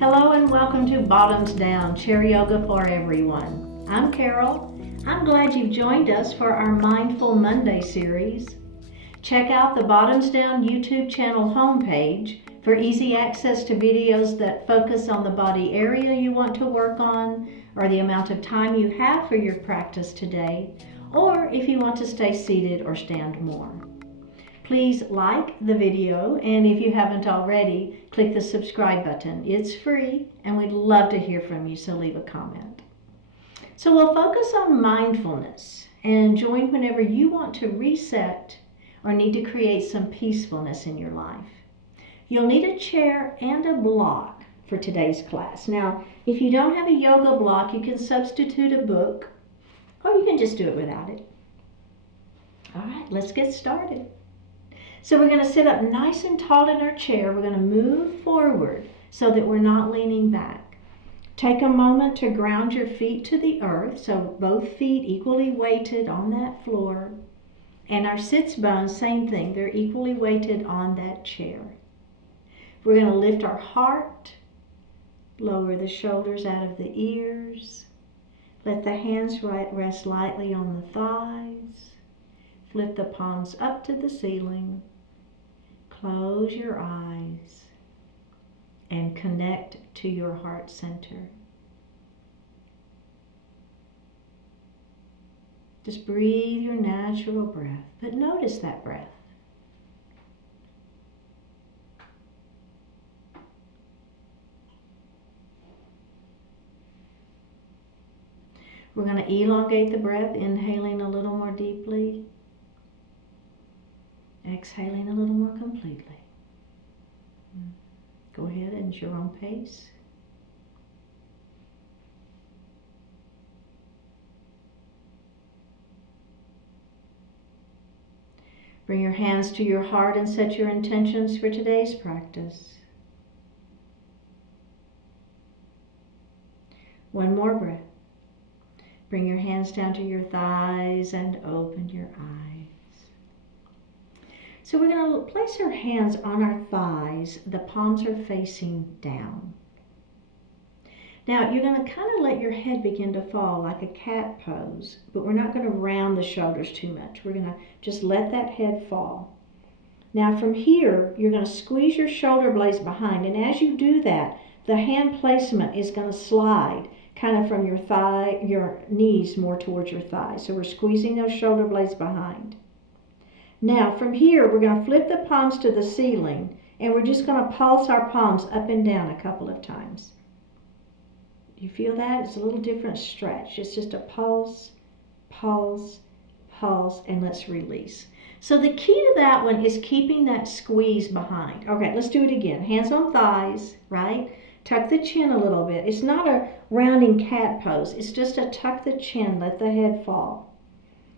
Hello and welcome to Bottoms Down, Chair Yoga for Everyone. I'm Carol. I'm glad you've joined us for our Mindful Monday series. Check out the Bottoms Down YouTube channel homepage for easy access to videos that focus on the body area you want to work on, or the amount of time you have for your practice today, or if you want to stay seated or stand more. Please like the video, and if you haven't already, click the subscribe button. It's free, and we'd love to hear from you, so leave a comment. So we'll focus on mindfulness, and join whenever you want to reset or need to create some peacefulness in your life. You'll need a chair and a block for today's class. Now, if you don't have a yoga block, you can substitute a book, or you can just do it without it. All right, let's get started. So we're going to sit up nice and tall in our chair. We're going to move forward so that we're not leaning back. Take a moment to ground your feet to the earth, so both feet equally weighted on that floor. And our sits bones, same thing, they're equally weighted on that chair. We're going to lift our heart, lower the shoulders out of the ears. Let the hands rest lightly on the thighs. Flip the palms up to the ceiling. Close your eyes and connect to your heart center. Just breathe your natural breath, but notice that breath. We're going to elongate the breath, inhaling a little more deeply. Exhaling a little more completely. Go ahead at your own pace. Bring your hands to your heart and set your intentions for today's practice. One more breath. Bring your hands down to your thighs and open your eyes. So we're going to place our hands on our thighs. The palms are facing down. Now you're going to kind of let your head begin to fall like a cat pose, but we're not going to round the shoulders too much. We're going to just let that head fall. Now from here, you're going to squeeze your shoulder blades behind, and as you do that, the hand placement is going to slide kind of from your knees more towards your thighs. So we're squeezing those shoulder blades behind. Now from here, we're going to flip the palms to the ceiling, and we're just going to pulse our palms up and down a couple of times. You feel that? It's a little different stretch. It's just a pulse, pulse, pulse, and let's release. So the key to that one is keeping that squeeze behind. Okay, let's do it again. Hands on thighs, right? Tuck the chin a little bit. It's not a rounding cat pose. It's just a tuck the chin, let the head fall.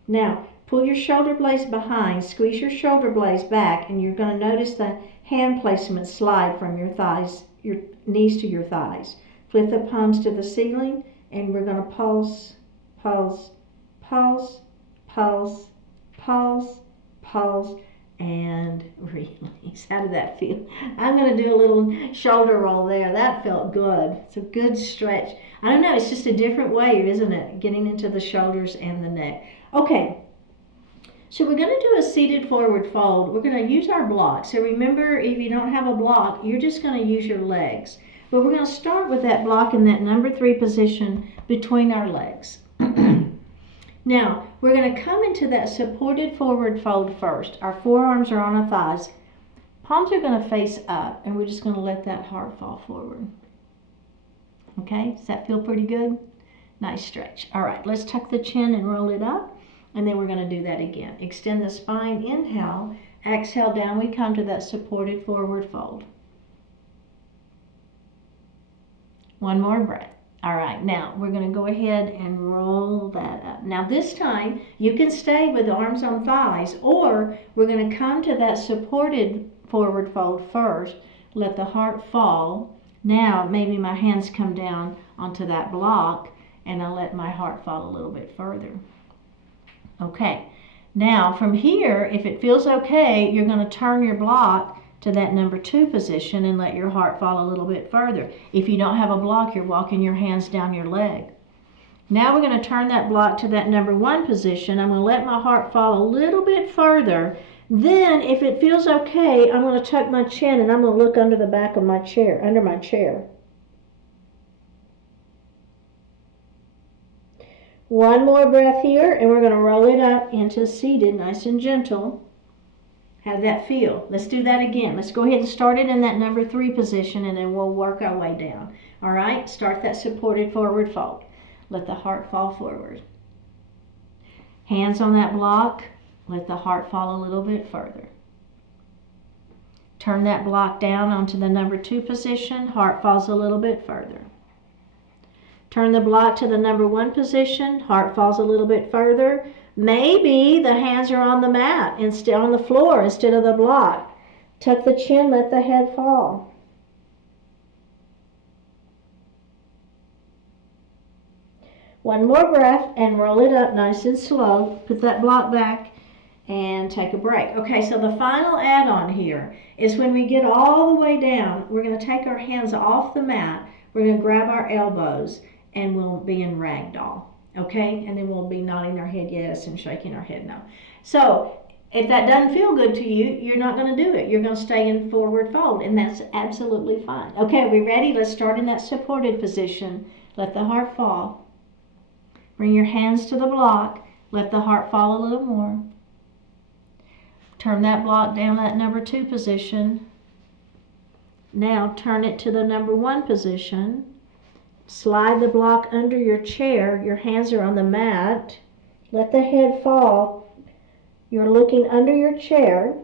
Now, pull your shoulder blades behind, squeeze your shoulder blades back, and you're going to notice the hand placement slide from your thighs, your knees to your thighs. Flip the palms to the ceiling, and we're going to pulse, pulse, pulse, pulse, pulse, pulse, and release. How did that feel? I'm going to do a little shoulder roll there. That felt good. It's a good stretch. I don't know, it's just a different wave, isn't it? Getting into the shoulders and the neck. Okay. So we're going to do a seated forward fold. We're going to use our block. So remember, if you don't have a block, you're just going to use your legs. But we're going to start with that block in that number 3 position between our legs. Now, we're going to come into that supported forward fold first. Our forearms are on our thighs. Palms are going to face up, and we're just going to let that heart fall forward. Okay, does that feel pretty good? Nice stretch. All right, let's tuck the chin and roll it up. And then we're going to do that again. Extend the spine, inhale, exhale, down we come to that supported forward fold. One more breath. All right, now we're going to go ahead and roll that up. Now this time, you can stay with the arms on thighs, or we're going to come to that supported forward fold first, let the heart fall. Now maybe my hands come down onto that block, and I'll let my heart fall a little bit further. Okay, now from here, if it feels okay, you're going to turn your block to that number 2 position and let your heart fall a little bit further. If you don't have a block, you're walking your hands down your leg. Now we're going to turn that block to that number 1 position. I'm going to let my heart fall a little bit further. Then, if it feels okay, I'm going to tuck my chin and I'm going to look under the back of my chair, under my chair. One more breath here, and we're going to roll it up into seated, nice and gentle. How did that feel? Let's do that again. Let's go ahead and start it in that number 3 position, and then we'll work our way down. All right? Start that supported forward fold. Let the heart fall forward. Hands on that block. Let the heart fall a little bit further. Turn that block down onto the number 2 position. Heart falls a little bit further. Turn the block to the number 1 position. Heart falls a little bit further. Maybe the hands are on the mat instead, on the floor instead of the block. Tuck the chin, let the head fall. One more breath and roll it up nice and slow. Put that block back and take a break. Okay, so the final add-on here is when we get all the way down, we're going to take our hands off the mat. We're going to grab our elbows and we'll be in ragdoll. Okay, and then we'll be nodding our head yes and shaking our head no. So if that doesn't feel good to you, you're not going to do it. You're going to stay in forward fold, and that's absolutely fine. Okay, are we ready? Let's start in that supported position. Let the heart fall. Bring your hands to the block. Let the heart fall a little more. Turn that block down that number 2 position. Now turn it to the number 1 position. Slide the block under your chair. Your hands are on the mat. Let the head fall. You're looking under your chair.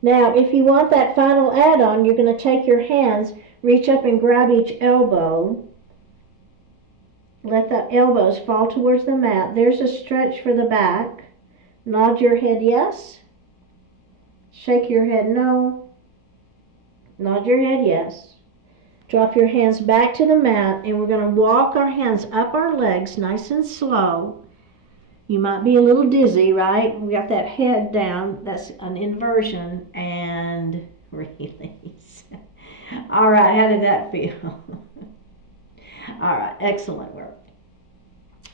Now, if you want that final add-on, you're going to take your hands, reach up and grab each elbow. Let the elbows fall towards the mat. There's a stretch for the back. Nod your head yes. Shake your head no. Nod your head yes. Drop your hands back to the mat, and we're going to walk our hands up our legs nice and slow. You might be a little dizzy, right? We got that head down. That's an inversion, and release. All right, how did that feel? All right, excellent work.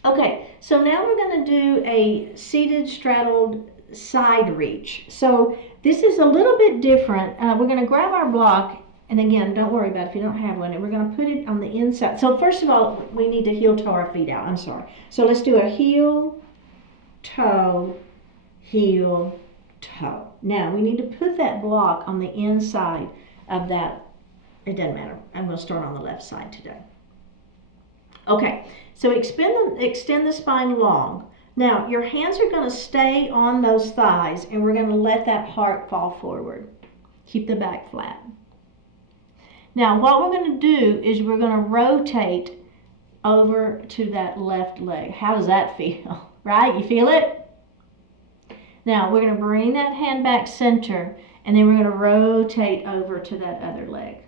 Okay, so now we're going to do a seated straddled side reach. So this is a little bit different. We're going to grab our block. And again, don't worry about it if you don't have one. And we're going to put it on the inside. So first of all, we need to heel toe our feet out. I'm sorry. So let's do a heel, toe, heel, toe. Now, we need to put that block on the inside of that. It doesn't matter. I'm going to start on the left side today. Okay, so extend the spine long. Now, your hands are going to stay on those thighs, and we're going to let that heart fall forward. Keep the back flat. Now, what we're going to do is we're going to rotate over to that left leg. How does that feel? Right? You feel it? Now, we're going to bring that hand back center, and then we're going to rotate over to that other leg.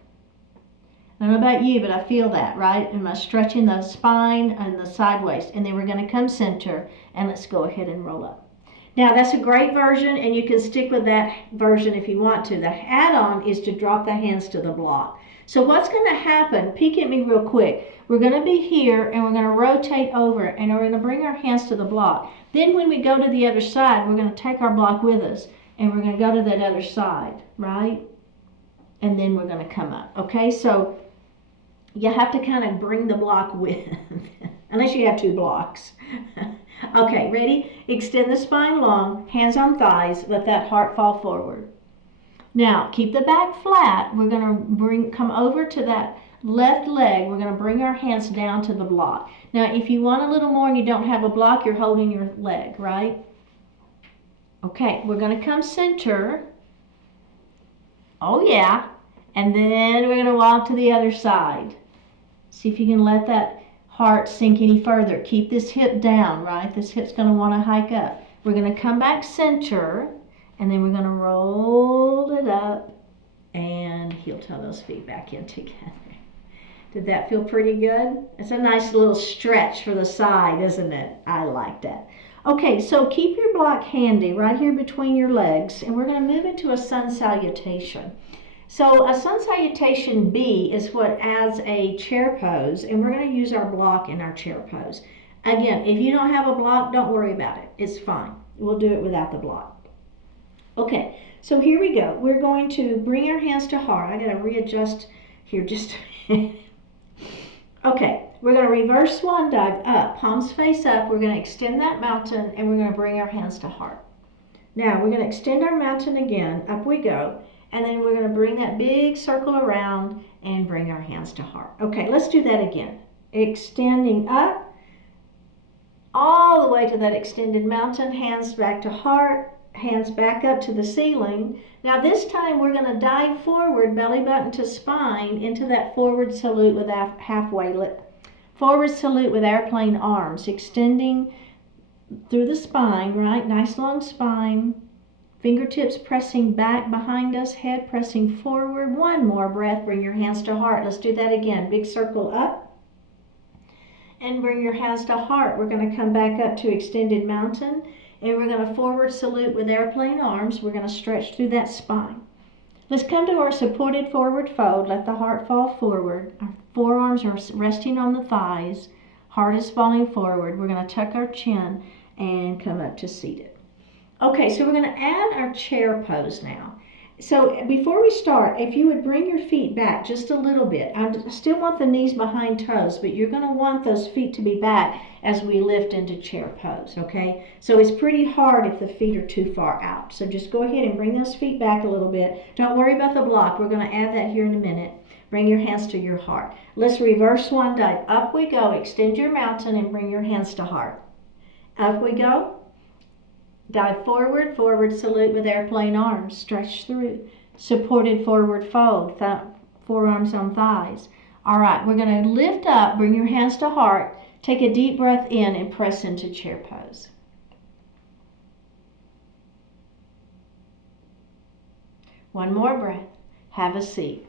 I don't know about you, but I feel that, right? Am I stretching the spine and the sideways? And then we're going to come center, and let's go ahead and roll up. Now, that's a great version, and you can stick with that version if you want to. The add-on is to drop the hands to the block. So what's going to happen, peek at me real quick. We're going to be here, and we're going to rotate over, and we're going to bring our hands to the block. Then when we go to the other side, we're going to take our block with us, and we're going to go to that other side, right? And then we're going to come up, okay? So you have to kind of bring the block with, unless you have 2 blocks. Okay, ready? Extend the spine long, hands on thighs, let that heart fall forward. Now, keep the back flat. We're going to come over to that left leg. We're going to bring our hands down to the block. Now, if you want a little more and you don't have a block, you're holding your leg, right? Okay, we're going to come center. Oh, yeah. And then we're going to walk to the other side. See if you can let that heart sink any further. Keep this hip down, right? This hip's going to want to hike up. We're going to come back center, and then we're going to roll it up and heel toe those feet back in together. Did that feel pretty good? It's a nice little stretch for the side, isn't it? I like that. Okay, so keep your block handy right here between your legs, and we're going to move into a sun salutation. So a sun salutation B is what adds a chair pose, and we're going to use our block in our chair pose. Again, if you don't have a block, don't worry about it. It's fine. We'll do it without the block. Okay, so here we go. We're going to bring our hands to heart. I got to readjust here just a minute. Okay, we're going to reverse swan dive up, palms face up. We're going to extend that mountain, and we're going to bring our hands to heart. Now we're going to extend our mountain again, up we go, and then we're going to bring that big circle around and bring our hands to heart. Okay, let's do that again. Extending up, all the way to that extended mountain, hands back to heart, hands back up to the ceiling. Now this time we're going to dive forward, belly button to spine, into that forward salute with forward salute with airplane arms, extending through the spine, right? Nice long spine. Fingertips pressing back behind us, head pressing forward. One more breath, bring your hands to heart. Let's do that again. Big circle up and bring your hands to heart. We're going to come back up to extended mountain, and we're going to forward salute with airplane arms. We're going to stretch through that spine. Let's come to our supported forward fold. Let the heart fall forward. Our forearms are resting on the thighs. Heart is falling forward. We're going to tuck our chin and come up to seated. Okay, so we're going to add our chair pose now. So before we start, if you would bring your feet back just a little bit. I still want the knees behind toes, but you're going to want those feet to be back as we lift into chair pose, okay? So it's pretty hard if the feet are too far out. So just go ahead and bring those feet back a little bit. Don't worry about the block. We're going to add that here in a minute. Bring your hands to your heart. Let's reverse swan dive. Up we go. Extend your mountain and bring your hands to heart. Up we go. Dive forward, forward salute with airplane arms, stretch through, supported forward fold, forearms on thighs. All right, we're going to lift up, bring your hands to heart, take a deep breath in and press into chair pose. One more breath, have a seat.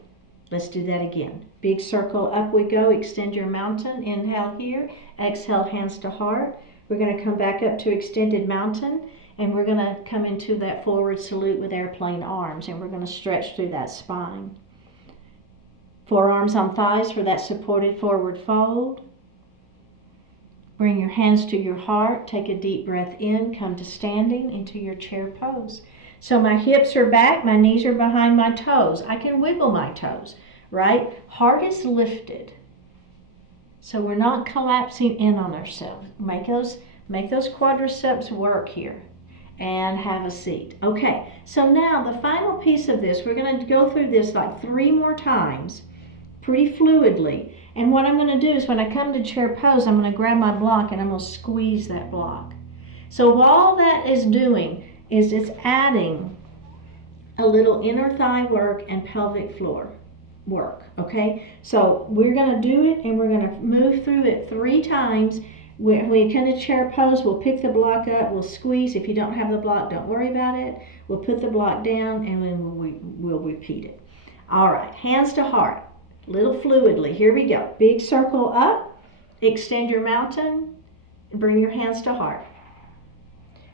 Let's do that again. Big circle up we go, extend your mountain, inhale here, exhale hands to heart. We're going to come back up to extended mountain. And we're going to come into that forward salute with airplane arms, and we're going to stretch through that spine. Forearms on thighs for that supported forward fold. Bring your hands to your heart. Take a deep breath in. Come to standing into your chair pose. So my hips are back. My knees are behind my toes. I can wiggle my toes, right? Heart is lifted. So we're not collapsing in on ourselves. Make those quadriceps work here. And have a seat. Okay, so now the final piece of this, we're going to go through this like 3 more times, pretty fluidly. And what I'm going to do is when I come to chair pose, I'm going to grab my block and I'm going to squeeze that block. So all that is doing is it's adding a little inner thigh work and pelvic floor work, okay? So we're going to do it and we're going to move through it 3 times. When we come to chair pose, we'll pick the block up, we'll squeeze. If you don't have the block, don't worry about it. We'll put the block down and then we'll repeat it. All right, hands to heart, a little fluidly. Here we go. Big circle up, extend your mountain, and bring your hands to heart.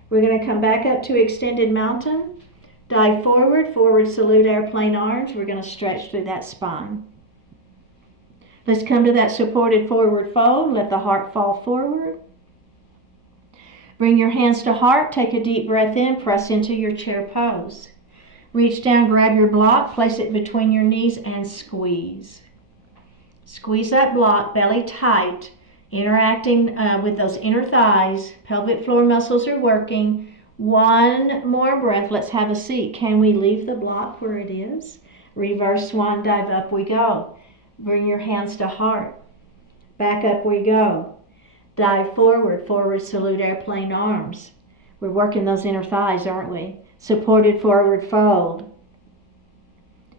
We're going to come back up to extended mountain, dive forward, forward salute airplane arms. We're going to stretch through that spine. Let's come to that supported forward fold. Let the heart fall forward. Bring your hands to heart. Take a deep breath in. Press into your chair pose. Reach down, grab your block, place it between your knees and squeeze. Squeeze that block, belly tight, interacting with those inner thighs. Pelvic floor muscles are working. One more breath. Let's have a seat. Can we leave the block where it is? Reverse swan dive. Up we go. Bring your hands to heart. Back up we go. Dive forward, forward salute airplane arms. We're working those inner thighs, aren't we? Supported forward fold.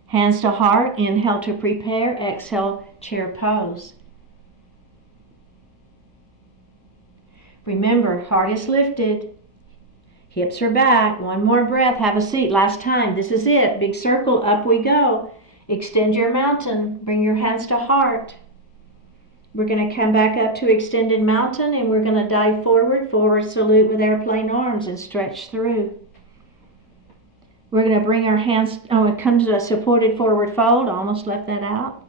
Hands to heart, inhale to prepare, exhale, chair pose. Remember, heart is lifted. Hips are back. One more breath, have a seat. Last time, this is it. Big circle, up we go. Extend your mountain, bring your hands to heart. We're going to come back up to extended mountain, and we're going to dive forward, forward salute with airplane arms and stretch through. We're going to bring our hands, come to a supported forward fold, almost left that out.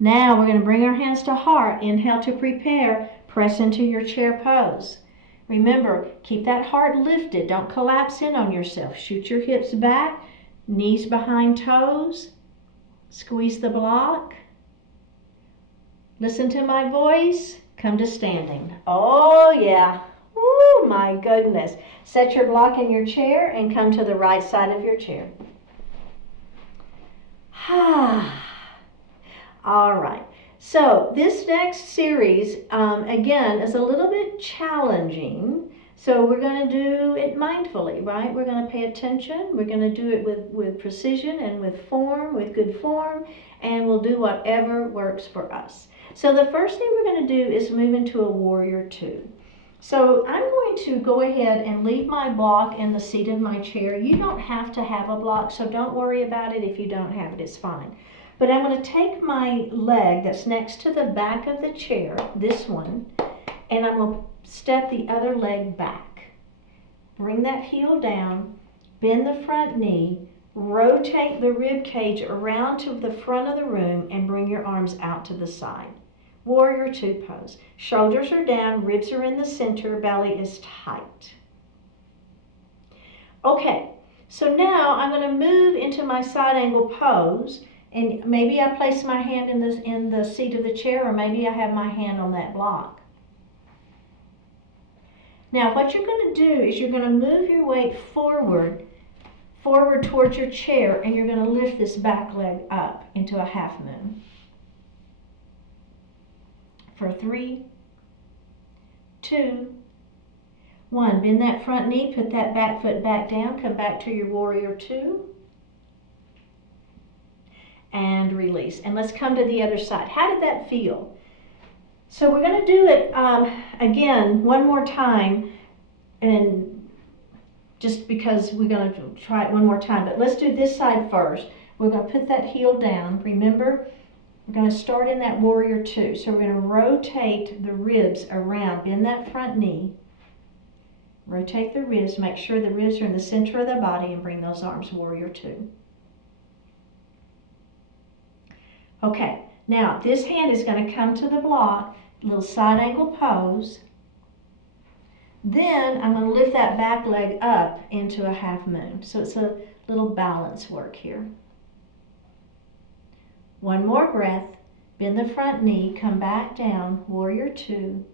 Now we're going to bring our hands to heart. Inhale to prepare, press into your chair pose. Remember, keep that heart lifted. Don't collapse in on yourself. Shoot your hips back, knees behind toes. Squeeze the block. Listen to my voice. Come to standing. Oh yeah. Oh my goodness. Set your block in your chair and come to the right side of your chair. All right. So this next series, again, is a little bit challenging. So we're going to do it mindfully, right? We're going to pay attention. We're going to do it with precision and with form, with good form, and we'll do whatever works for us. So the first thing we're going to do is move into a warrior two. So I'm going to go ahead and leave my block in the seat of my chair. You don't have to have a block, so don't worry about it if you don't have it, it's fine. But I'm going to take my leg that's next to the back of the chair, this one, and I'm going to step the other leg back. Bring that heel down, bend the front knee, rotate the rib cage around to the front of the room, and bring your arms out to the side. Warrior two pose. Shoulders are down, ribs are in the center, belly is tight. Okay, so now I'm going to move into my side angle pose, and maybe I place my hand in the seat of the chair, or maybe I have my hand on that block. Now what you're going to do is you're going to move your weight forward towards your chair, and you're going to lift this back leg up into a half moon. For 3, 2, 1. Bend that front knee, put that back foot back down, come back to your warrior two, and release. And let's come to the other side. How did that feel? So we're going to do it again one more time, and just because we're going to try it one more time, but let's do this side first. We're going to put that heel down. Remember, we're going to start in that warrior two. So we're going to rotate the ribs around, bend that front knee, rotate the ribs, make sure the ribs are in the center of the body, and bring those arms, warrior two. Okay, now this hand is going to come to the block, little side angle pose. Then I'm going to lift that back leg up into a half moon. So it's a little balance work here. One more breath, bend the front knee, come back down, warrior two,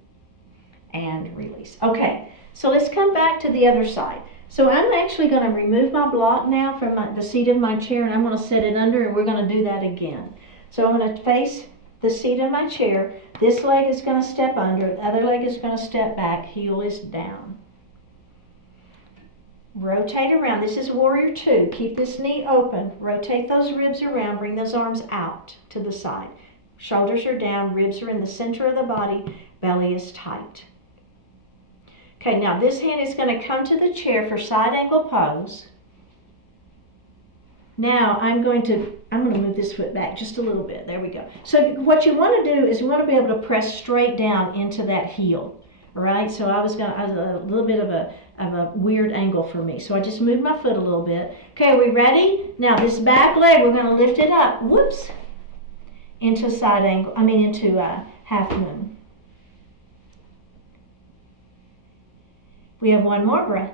and release. Okay, so let's come back to the other side. So I'm actually going to remove my block now from the seat of my chair, and I'm going to set it under, and we're going to do that again. So I'm going to face the seat of my chair. This leg is going to step under, the other leg is going to step back, heel is down. Rotate around. This is warrior two. Keep this knee open. Rotate those ribs around. Bring those arms out to the side. Shoulders are down. Ribs are in the center of the body. Belly is tight. Okay, now this hand is going to come to the chair for side angle pose. Now I'm going to move this foot back just a little bit. There we go. So what you want to do is you want to be able to press straight down into that heel. All right, so I was a little bit of a weird angle for me. So I just moved my foot a little bit. Okay, are we ready? Now this back leg, we're going to lift it up. Whoops. Into side angle, into half moon. We have one more breath.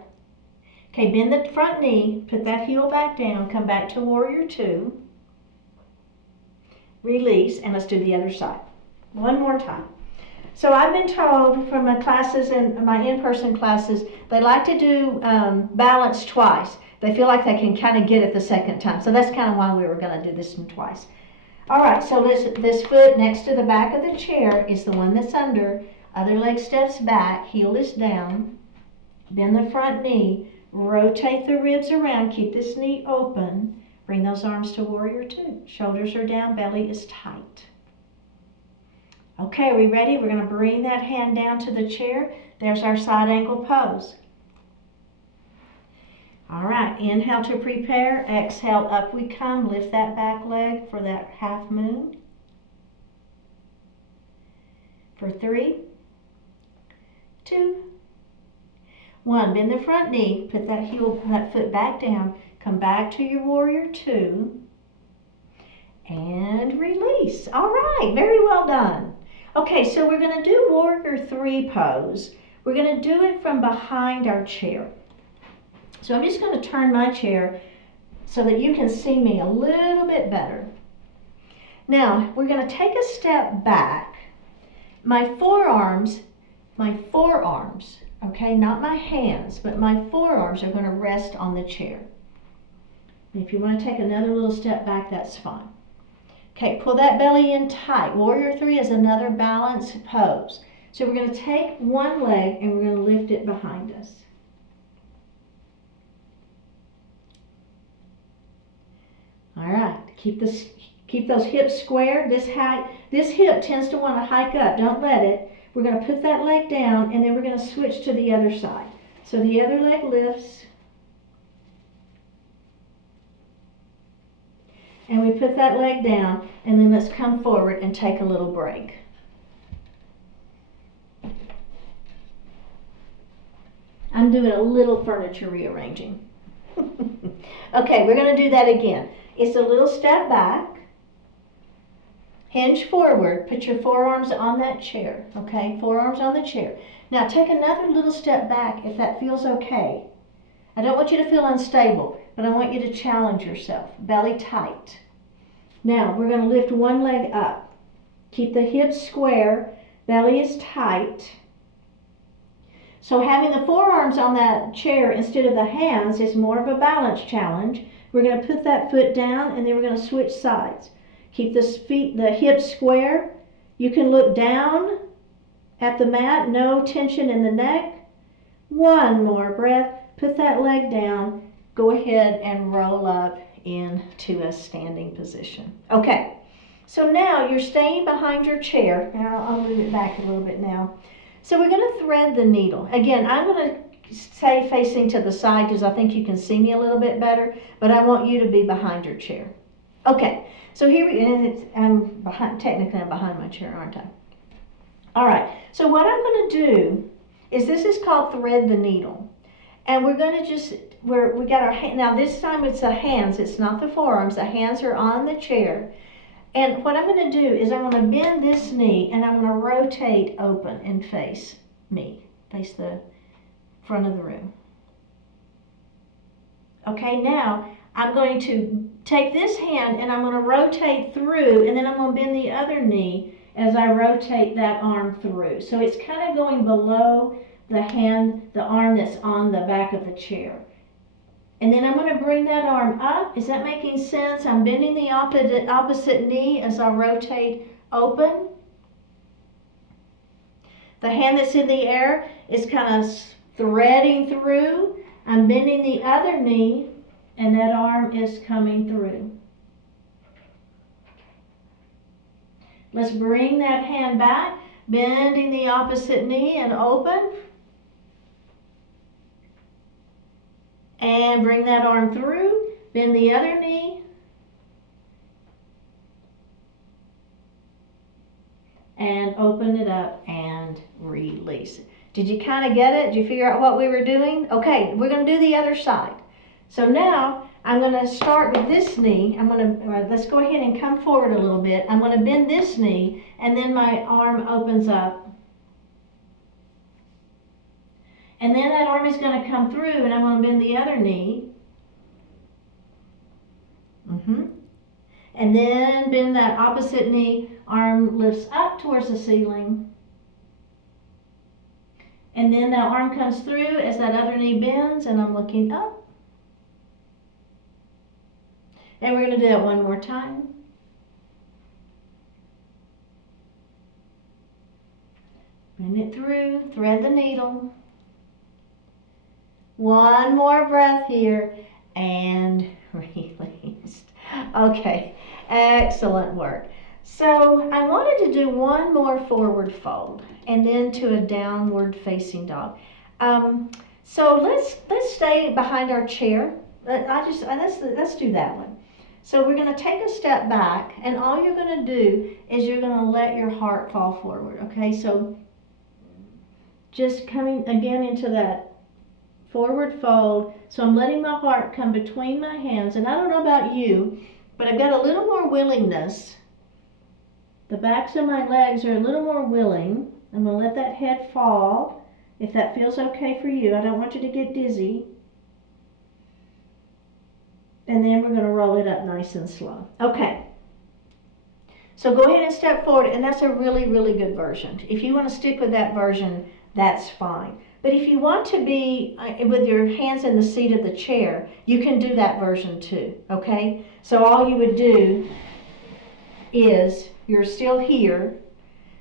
Okay, bend the front knee, put that heel back down, come back to warrior two. Release, and let's do the other side. One more time. So I've been told from my classes and my in-person classes, they like to do balance twice. They feel like they can kind of get it the second time. So that's kind of why we were going to do this one twice. All right, so this foot next to the back of the chair is the one that's under. Other leg steps back, heel is down. Bend the front knee, rotate the ribs around, keep this knee open. Bring those arms to warrior two. Shoulders are down, belly is tight. Okay, are we ready? We're going to bring that hand down to the chair. There's our side angle pose. All right, inhale to prepare. Exhale, up we come. Lift that back leg for that half moon. For 3, 2, 1. Bend the front knee, put that foot back down, come back to your warrior 2, and release. All right, very well done. Okay, so we're going to do warrior 3 pose. We're going to do it from behind our chair. So I'm just going to turn my chair so that you can see me a little bit better. Now, we're going to take a step back. My forearms, okay, not my hands, but my forearms are going to rest on the chair. If you want to take another little step back, that's fine. Okay, pull that belly in tight. Warrior 3 is another balanced pose. So we're going to take one leg and we're going to lift it behind us. All right, keep those hips square. This hip tends to want to hike up. Don't let it. We're going to put that leg down and then we're going to switch to the other side. So the other leg lifts. And we put that leg down and then let's come forward and take a little break. I'm doing a little furniture rearranging. Okay, we're going to do that again. It's a little step back. Hinge forward. Put your forearms on that chair. Okay, forearms on the chair. Now take another little step back if that feels okay. I don't want you to feel unstable, but I want you to challenge yourself. Belly tight. Now we're going to lift one leg up. Keep the hips square. Belly is tight. So having the forearms on that chair instead of the hands is more of a balance challenge. We're going to put that foot down and then we're going to switch sides. Keep the hips square. You can look down at the mat, no tension in the neck. One more breath. Put that leg down. Go ahead and roll up into a standing position. Okay, so now you're staying behind your chair. Now I'll move it back a little bit now. So we're going to thread the needle. Again, I'm going to stay facing to the side because I think you can see me a little bit better, but I want you to be behind your chair. Okay, so here technically I'm behind my chair, aren't I? All right, so what I'm going to do is this is called thread the needle. And we're going to we got our hand, now this time it's the hands, it's not the forearms, the hands are on the chair. And what I'm going to do is I'm going to bend this knee and I'm going to rotate open and face the front of the room. Okay, now I'm going to take this hand and I'm going to rotate through and then I'm going to bend the other knee as I rotate that arm through. So it's kind of going below the arm that's on the back of the chair. And then I'm going to bring that arm up. Is that making sense? I'm bending the opposite knee as I rotate open. The hand that's in the air is kind of threading through. I'm bending the other knee and that arm is coming through. Let's bring that hand back, bending the opposite knee and open. And bring that arm through, bend the other knee. And open it up and release. Did you kind of get it? Did you figure out what we were doing? Okay, we're going to do the other side. So now I'm going to start with this knee. Let's go ahead and come forward a little bit. I'm going to bend this knee and then my arm opens up. And then that arm is going to come through and I'm going to bend the other knee. And then bend that opposite knee. Arm lifts up towards the ceiling. And then that arm comes through as that other knee bends and I'm looking up. And we're going to do that one more time. Bend it through, thread the needle. One more breath here and released. Okay, excellent work. So I wanted to do one more forward fold and then to a downward facing dog. So let's stay behind our chair. Let's do that one. So we're going to take a step back, and all you're going to do is you're going to let your heart fall forward, okay? So just coming again into that forward fold. So I'm letting my heart come between my hands, and I don't know about you, but I've got a little more willingness. The backs of my legs are a little more willing. I'm going to let that head fall, if that feels okay for you. I don't want you to get dizzy. And then we're going to roll it up nice and slow. Okay. So go ahead and step forward, and that's a really, really good version. If you want to stick with that version, that's fine. But if you want to be with your hands in the seat of the chair, you can do that version too, okay? So all you would do is, you're still here.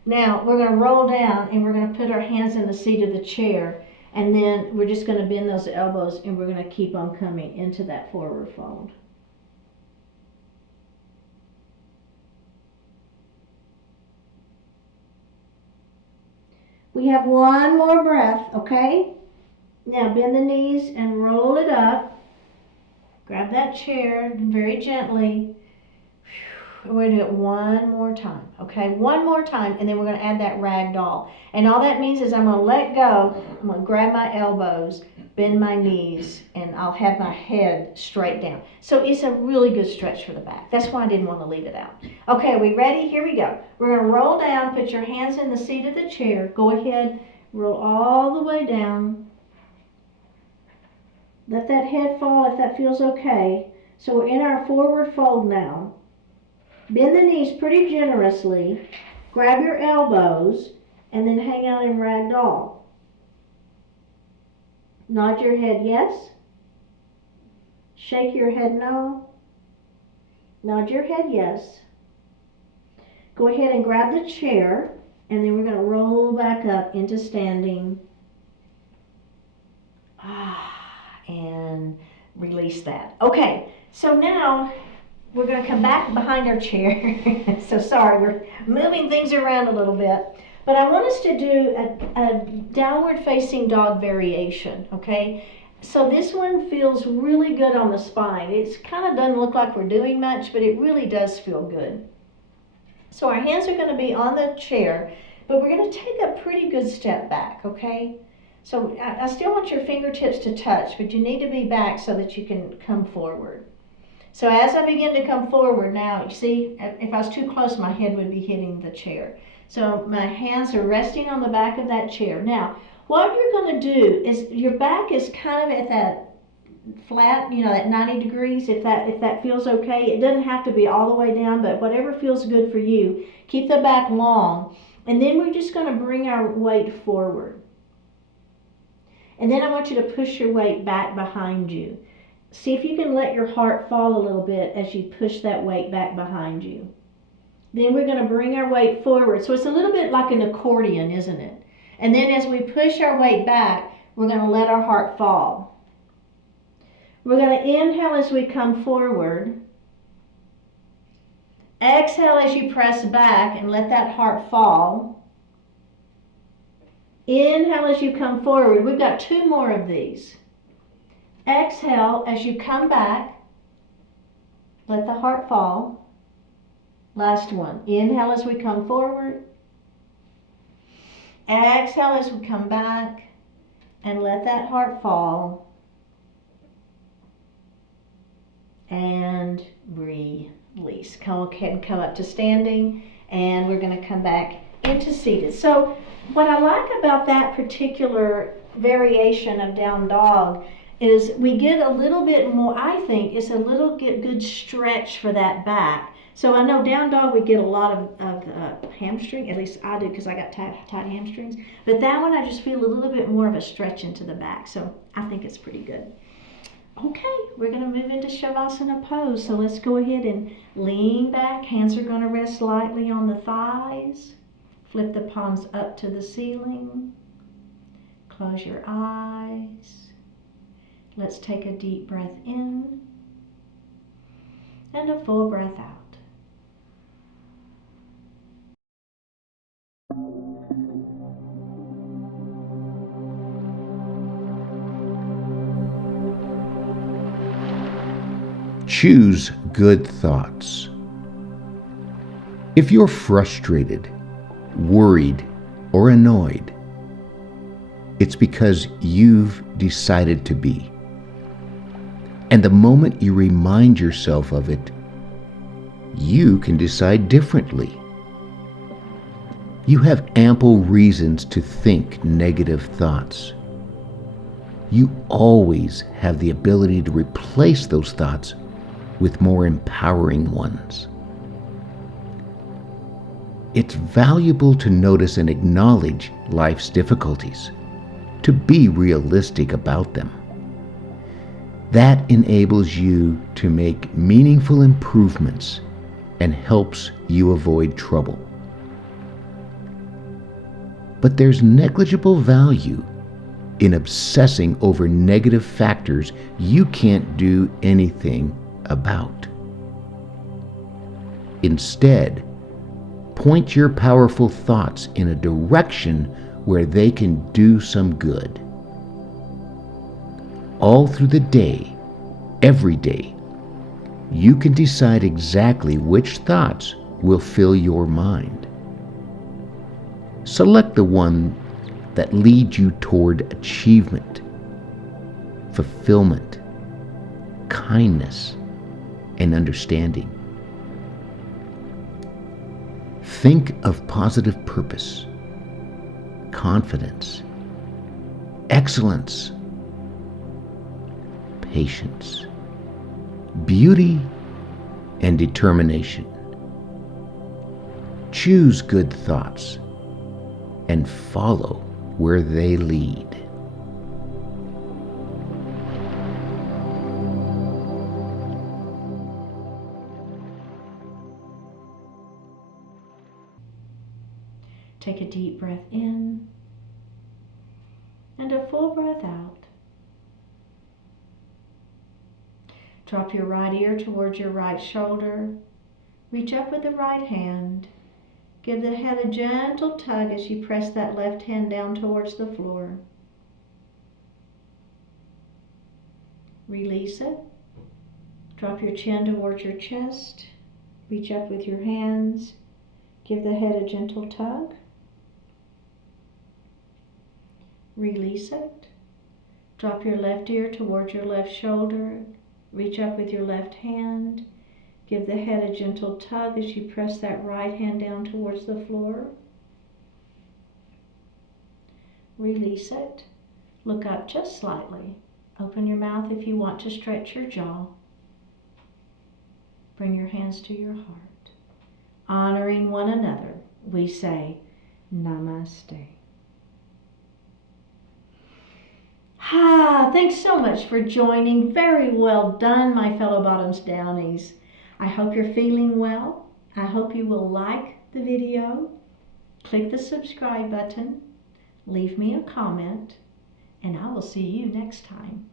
Now we're going to roll down, and we're going to put our hands in the seat of the chair, and then we're just going to bend those elbows, and we're going to keep on coming into that forward fold. We have one more breath, okay? Now bend the knees and roll it up. Grab that chair very gently. We're going to do it one more time, okay? One more time, and then we're going to add that rag doll. And all that means is I'm going to let go. I'm going to grab my elbows, bend my knees, and I'll have my head straight down. So it's a really good stretch for the back. That's why I didn't want to leave it out. Okay, are we ready? Here we go. We're going to roll down. Put your hands in the seat of the chair. Go ahead, roll all the way down. Let that head fall if that feels okay. So we're in our forward fold now. Bend the knees pretty generously. Grab your elbows and then hang out in ragdoll. Nod your head yes. Shake your head no. Nod your head yes. Go ahead and grab the chair, and then we're going to roll back up into standing. And release that. Okay, so now we're going to come back behind our chair. So sorry, we're moving things around a little bit. But I want us to do a downward facing dog variation, okay? So this one feels really good on the spine. It kind of doesn't look like we're doing much, but it really does feel good. So our hands are going to be on the chair, but we're going to take a pretty good step back, okay? So I still want your fingertips to touch, but you need to be back so that you can come forward. So as I begin to come forward now, you see, if I was too close, my head would be hitting the chair. So my hands are resting on the back of that chair. Now, what you're going to do is your back is kind of at that flat, you know, at 90 degrees, if that feels okay. It doesn't have to be all the way down, but whatever feels good for you. Keep the back long. And then we're just going to bring our weight forward. And then I want you to push your weight back behind you. See if you can let your heart fall a little bit as you push that weight back behind you. Then we're going to bring our weight forward. So it's a little bit like an accordion, isn't it? And then as we push our weight back, we're going to let our heart fall. We're going to inhale as we come forward. Exhale as you press back and let that heart fall. Inhale as you come forward. We've got two more of these. Exhale as you come back. Let the heart fall. Last one. Inhale as we come forward. Exhale as we come back. And let that heart fall. And release. Go ahead and come up to standing. And we're going to come back into seated. So what I like about that particular variation of down dog is we get a little bit more, I think, it's a little good stretch for that back. So I know down dog we get a lot of hamstring, at least I do because I got tight hamstrings. But that one I just feel a little bit more of a stretch into the back. So I think it's pretty good. Okay, we're going to move into Shavasana pose. So let's go ahead and lean back. Hands are going to rest lightly on the thighs. Flip the palms up to the ceiling. Close your eyes. Let's take a deep breath in and a full breath out. Choose good thoughts. If you're frustrated, worried, or annoyed, it's because you've decided to be. And the moment you remind yourself of it, you can decide differently. You have ample reasons to think negative thoughts. You always have the ability to replace those thoughts with more empowering ones. It's valuable to notice and acknowledge life's difficulties, to be realistic about them. That enables you to make meaningful improvements and helps you avoid trouble. But there's negligible value in obsessing over negative factors you can't do anything about. Instead, point your powerful thoughts in a direction where they can do some good. All through the day, every day, you can decide exactly which thoughts will fill your mind. Select the one that leads you toward achievement, fulfillment, kindness, and understanding. Think of positive purpose, confidence, excellence, patience, beauty, and determination. Choose good thoughts and follow where they lead. Take a deep breath in and a full breath out. Drop your right ear towards your right shoulder. Reach up with the right hand. Give the head a gentle tug as you press that left hand down towards the floor. Release it. Drop your chin towards your chest. Reach up with your hands. Give the head a gentle tug. Release it. Drop your left ear towards your left shoulder. Reach up with your left hand. Give the head a gentle tug as you press that right hand down towards the floor. Release it. Look up just slightly. Open your mouth if you want to stretch your jaw. Bring your hands to your heart. Honoring one another, we say Namaste. Thanks so much for joining. Very well done, my fellow bottoms downies. I hope you're feeling well. I hope you will like the video, click the subscribe button, leave me a comment, and I will see you next time.